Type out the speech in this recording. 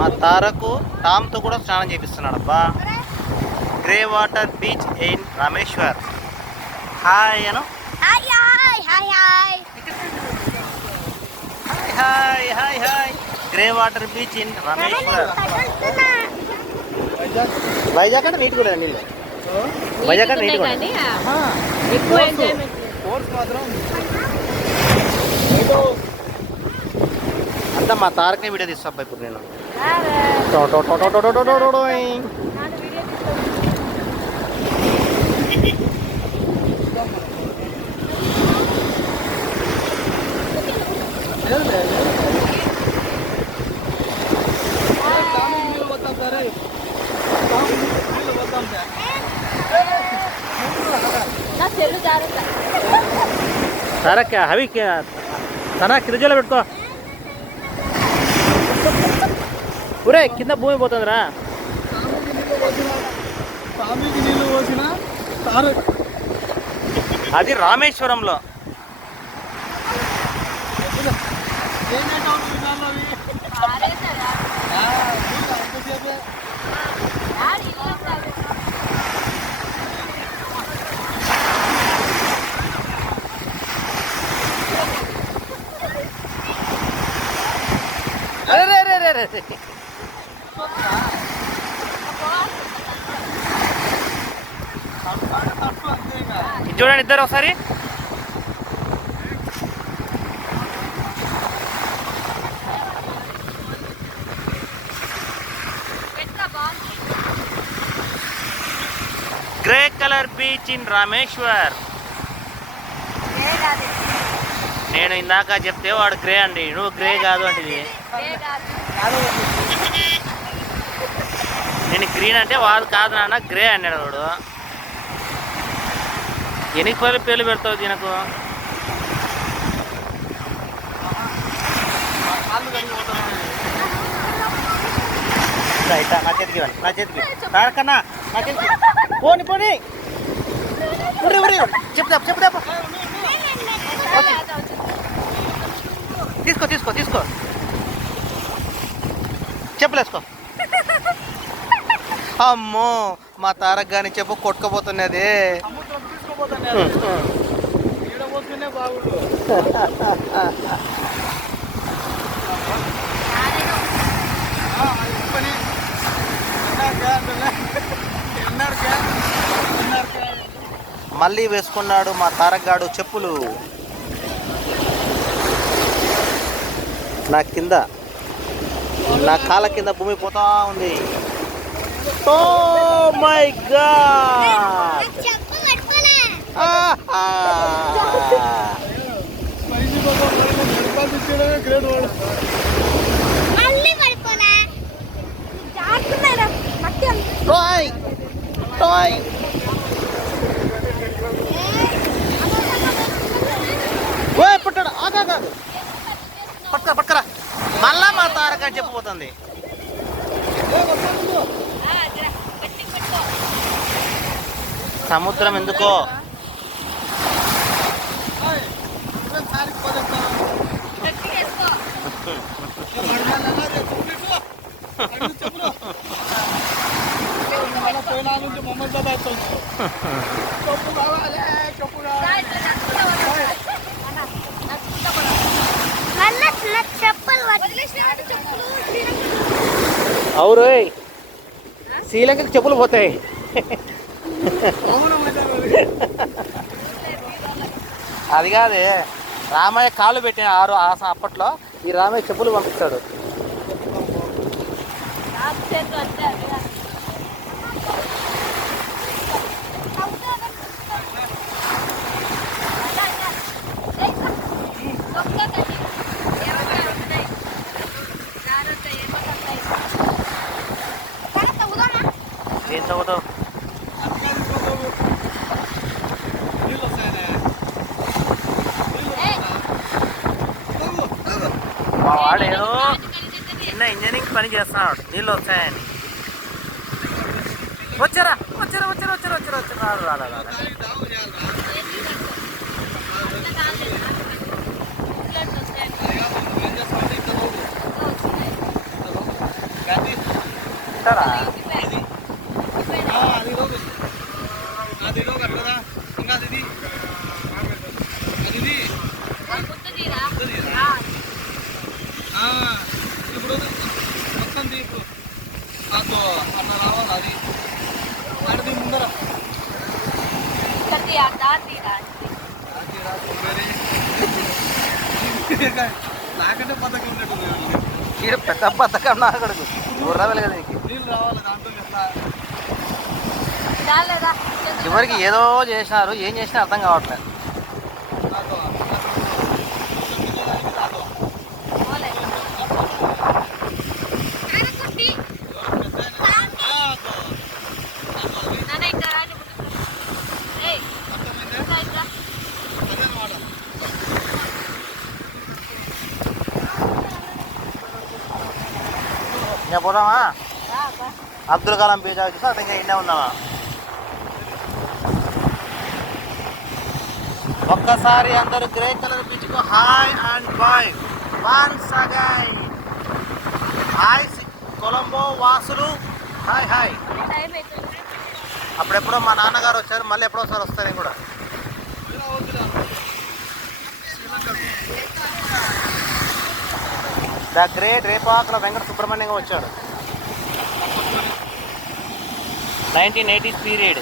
మా తారకు టామ్తో కూడా స్నానం చేపిస్తున్నాడు అబ్బా. Grey water beach in Rameshwar. Hi Anu. Hi hi hi hi hi hi hi. Grey water beach in Rameshwar. Vizag అంటే neat కూడా నీళ్ళు. వైజాగ్ అంటే నీట్ కూడా ఎక్కువ ఎంజాయ్మెంట్. అంతా మా తారకనే వీడియో తీస్తా అబ్బా ఇప్పుడు నేను. తారక్ హవి తన కిరుజలో పెట్టుకో. ఊరే కింద భూమి పోతుందిరా. అది రామేశ్వరంలో. చూడండి ఇద్దరు ఒకసారి. Grey colour beach in Rameshwar. నేను ఇందాక చెప్తే వాడు గ్రే అండి, నువ్వు గ్రే కాదు అంటే. నేను గ్రీన్ అంటే వాడు కాదు నాన్న గ్రే అన్నాడు వాడు. ఎన్ని పేర్లు పెడతావు దీనికి? నా చేతికి ఇవ్వండి, నా చేతికి తారకన్నా నా చేతికి. పోని పోని చెప్తా చెప్తా. తీసుకో తీసుకో తీసుకో, చెప్పులేసుకో. అమ్మో మా తారక్ గాని చెప్పు కొట్టుకోపోతున్నది. మళ్ళీ వేసుకున్నాడు మా తారక్ గాడు చెప్పులు. నా కింద నా కాళ్ళ కింద భూమి పోతా ఉంది. Oh my god. పట్టాడు పట్టుకరా పట్టుకరా. మళ్ళా మా తారక అని చెప్పిపోతుంది. సముద్రం ఎందుకో అవురు శ్రీలంకకి చెప్పులు పోతాయి. అది కాదే, రామయ్య కాళ్ళు పెట్టిన అప్పట్లో ఈ రామయ్య చెప్పులు పంపిస్తాడు. ఏం చదువుతావు? మా వాడు ఏదో చిన్న ఇంజనీరింగ్ పని చేస్తున్నాడు, నీళ్ళు వస్తాయని. వచ్చారా వచ్చారా వచ్చారా వచ్చారా వచ్చారా వచ్చారు రాడా రాడా. ఇస్తారా? అది రోజు అది రోజు అట్లరా ఇంకా అది ఇప్పుడు మొత్తం ఇప్పుడు నాకు అట్లా రావాలి అది అది ముందర నాకంటే పథకం ఉన్నట్టుంది ఈడ పెద్ద పథకం నా కొడుకు గుర్రాలు కదా నీకు. నీళ్ళు రావాలి దాంట్లో ఎట్లా చివరికి ఏదో చేసినారు, ఏం చేసినా అర్థం కావట్లేదు. నాతో ఇంకా పోదామా? అబ్దుల్ కలాం బీచ్ చూసా ఇంకా ఇండే ఉన్నామా? ఒక్కసారి అందరూ గ్రే కలర్ బీచ్ కు hi and bye once again. Hi Colombo వాసులు, హాయ్ హాయ్. అప్పుడెప్పుడో మా నాన్నగారు వచ్చారు, మళ్ళీ ఎప్పుడోసారి వస్తారు కూడా. ద గ్రేట్ రేపాకుల వెంకట సుబ్రహ్మణ్యంగా వచ్చాడు. 1980s period.